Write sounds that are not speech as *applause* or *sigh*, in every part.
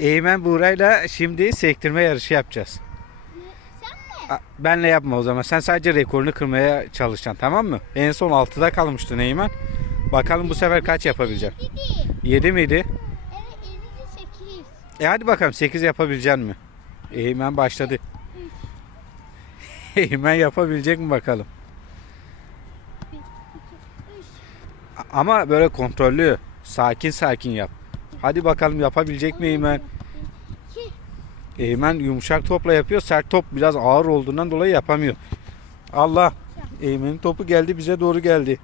Eymen Buğra'yla şimdi sektirme yarışı yapacağız. Sen mi? A- Benle yapma o zaman. Sen sadece rekorunu kırmaya çalışacaksın tamam mı? En son 6'da kalmıştın Eymen. Bakalım bu sefer kaç yapabileceksin? Dedi. 7 miydi? Evet 58. E hadi bakalım 8 yapabilecek mi? Eymen başladı. *laughs* Eymen yapabilecek mi bakalım? 1, 2, 3. A- Ama böyle kontrollü. Sakin sakin yap. Hadi bakalım yapabilecek mi Eymen? 2. Eymen yumuşak topla yapıyor. Sert top biraz ağır olduğundan dolayı yapamıyor. Allah. Eymen'in topu geldi bize doğru geldi.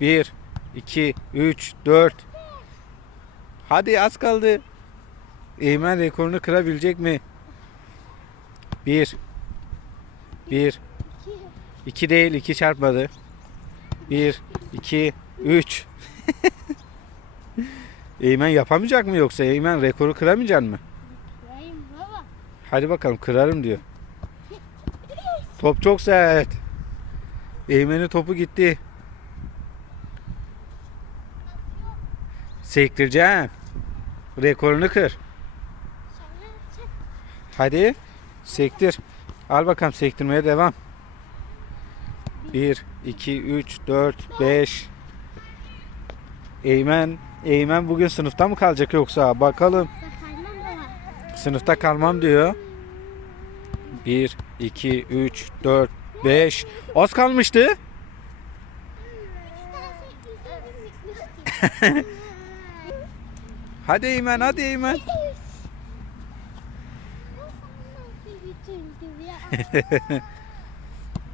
1 2 3 4 Hadi az kaldı. Eymen rekorunu kırabilecek mi? 1 1 2. 2 değil 2 çarpmadı. 1 2 3 Eymen yapamayacak mı yoksa? Eymen rekoru kıramayacak mı? Yayın baba. Hadi bakalım kırarım diyor. Top çok sert. Eymen'in topu gitti. Sektireceğim. Rekorunu kır. Hadi. Sektir. Al bakalım sektirmeye devam. 1, 2, 3, 4, 5. Eymen, Eymen bugün sınıfta mı kalacak yoksa? Bakalım. Sınıfta kalmam diyor. 1, 2, 3, 4, 5. Az kalmıştı. 3 tane sekizlerim bitmişti. Hadi Eymen, hadi Eymen.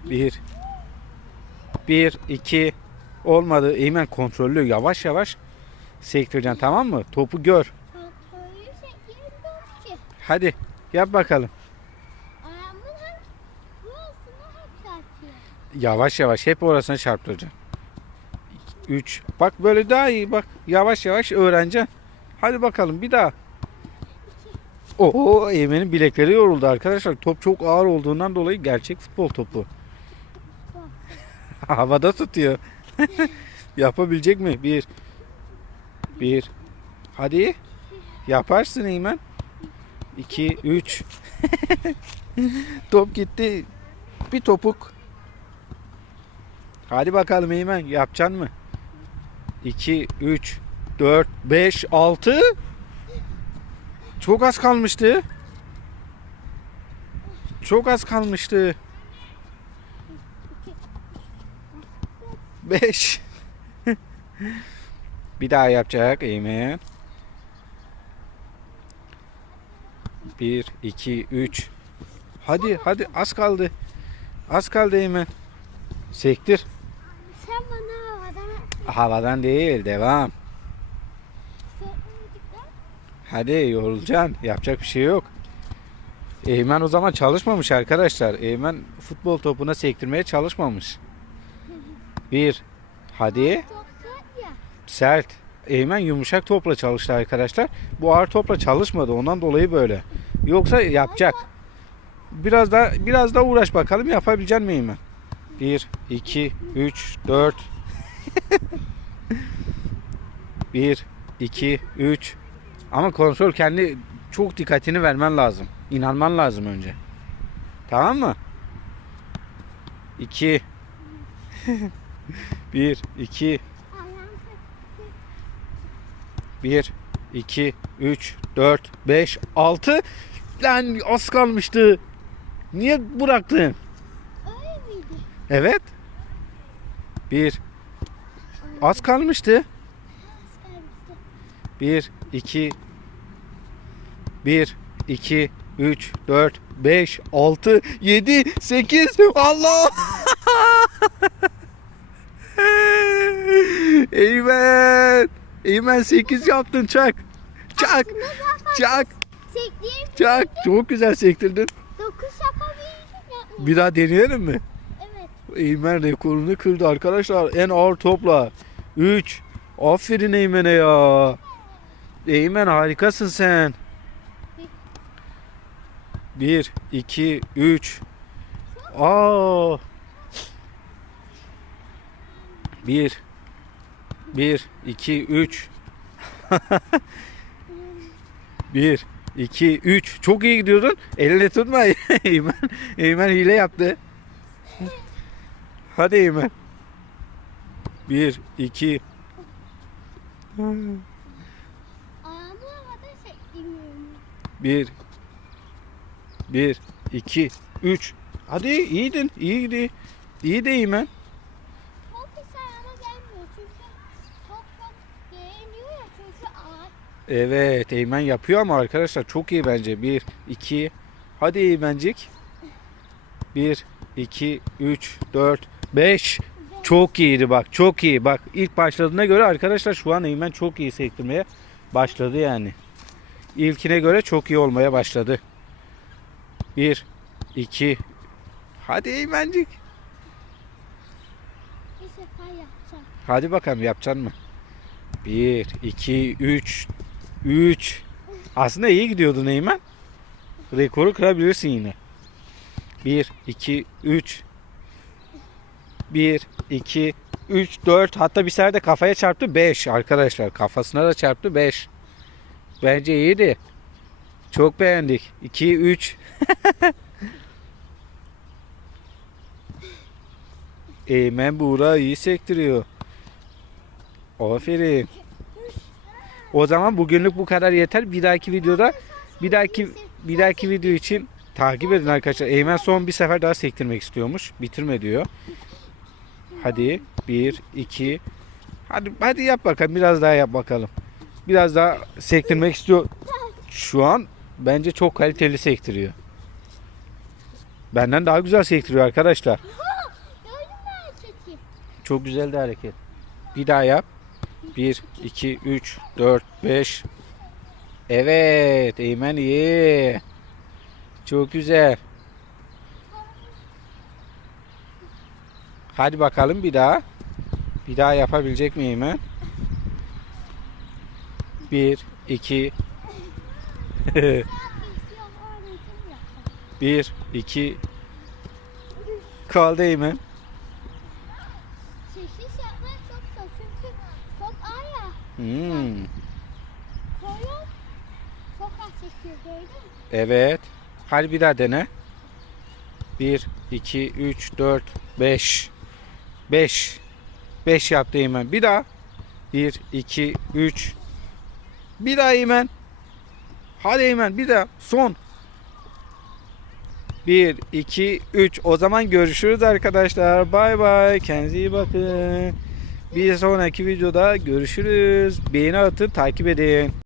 1, 1, 2. Olmadı. Eymen kontrollü. Yavaş yavaş sektireceksin tamam mı? Topu gör. Hadi yap bakalım. Yavaş yavaş hep orasını çarptıracaksın. 3. Bak böyle daha iyi bak. Yavaş yavaş öğreneceksin. Hadi bakalım bir daha. Oo Eymen'in bilekleri yoruldu arkadaşlar. Top çok ağır olduğundan dolayı gerçek futbol topu. *laughs* Havada tutuyor. *laughs* Yapabilecek mi? Bir. Bir. Hadi. Yaparsın Eymen. 2 3 *laughs* Top gitti. Bir topuk. Hadi bakalım Eymen yapacaksın mı? 2 3 4 5 6 Çok az kalmıştı. Çok az kalmıştı. 5 *laughs* Bir daha yapacak Eymen. 1 2 3 Hadi hadi az kaldı. Az kaldı Eymen. Sektir. Sen bana havadan Havadan değil devam. Hadi yorulacaksın. Yapacak bir şey yok. Eymen o zaman çalışmamış arkadaşlar. Eymen futbol topuna sektirmeye çalışmamış. Bir. Hadi. Sert. Eymen yumuşak topla çalıştı arkadaşlar. Bu ağır topla çalışmadı. Ondan dolayı böyle. Yoksa yapacak. Biraz da biraz da uğraş bakalım yapabilecek mi Eymen? 1 2 3 4 1 2 3 Ama kontrol kendi çok dikkatini vermen lazım. İnanman lazım önce. Tamam mı? 2 1 2 Ayağım 1, 2, 3, 4, 5, 6. Lan az kalmıştı. Niye bıraktın? Evet. 1. Az kalmıştı. Servisde. 1, 2, 1, 2, 3, 4, 5, 6, 7, 8. Allah! *laughs* Eymen! Eymen 8 yaptın çak. Çak. Çak. Çak. Çok güzel sektirdin. 9 yapabildim ya. Bir daha deneyelim mi? Evet. Eymen rekorunu kırdı arkadaşlar. En ağır topla. 3. Aferin Eymen'e ya. Eymen harikasın sen. 1, 2, 3. Aa. 1 1 2 3 1, 2, 3. Çok iyi gidiyordun. Elini tutma. *laughs* Eymen, Eymen hile yaptı. Hadi Eymen. 1, 2. Ayağımı havada çekmiyorum. 1, 1, 2, 3. Hadi iyiydin. İyi gidiyor. İyi de Eymen. Top hiç ayağıma gelmiyor çünkü top çok geliyor ya çünkü ağır. Evet Eymen yapıyor ama arkadaşlar çok iyi bence. 1, 2. Hadi Eymencik. 1, 2, 3, 4, 5. Çok iyiydi bak çok iyi. Bak ilk başladığına göre arkadaşlar şu an Eymen çok iyi sektirmeye başladı yani. İlkine göre çok iyi olmaya başladı. 1, 2. Hadi Eymencik. Hadi bakalım yapacaksın mı? 1, 2, 3, 3. Aslında iyi gidiyordun Eymen. Rekoru kırabilirsin yine. 1, 2, 3. 1, 2, 3, 4. Hatta bir sefer de kafaya çarptı 5 arkadaşlar. Kafasına da çarptı 5. Bence iyiydi. Çok beğendik. 2, 3. *laughs* Eymen Buğra iyi sektiriyor. Aferin. O zaman bugünlük bu kadar yeter. Bir dahaki videoda bir dahaki bir dahaki video için takip edin arkadaşlar. Eymen son bir sefer daha sektirmek istiyormuş. Bitirme diyor. Hadi 1 2 Hadi hadi yap bakalım. Biraz daha yap bakalım. Biraz daha sektirmek istiyor. Şu an bence çok kaliteli sektiriyor. Benden daha güzel sektiriyor arkadaşlar. Çok güzel de hareket. Bir daha yap. 1, 2, 3, 4, 5. Evet. Eymen iyi. Çok güzel. Hadi bakalım bir daha. Bir daha yapabilecek mi Eymen? 1, 2, Sanki istiyorum öğretim yapacağım. 1, 2. Kaldı Eymen. Çekiş yapmak çok zor çünkü çok ağır ya. Hmm. Koyun çok az çekiyor gördün mü? Evet. Hadi bir daha dene. 1, 2, 3, 4, 5. 5. 5 yaptı Eymen. Bir daha. 1, 2, 3. Bir daha Eymen. Hadi Eymen bir daha. Son. 1, 2, 3. O zaman görüşürüz arkadaşlar. Bay bay. Kendinize iyi bakın. Bir sonraki videoda görüşürüz. Beğeni atın, takip edin.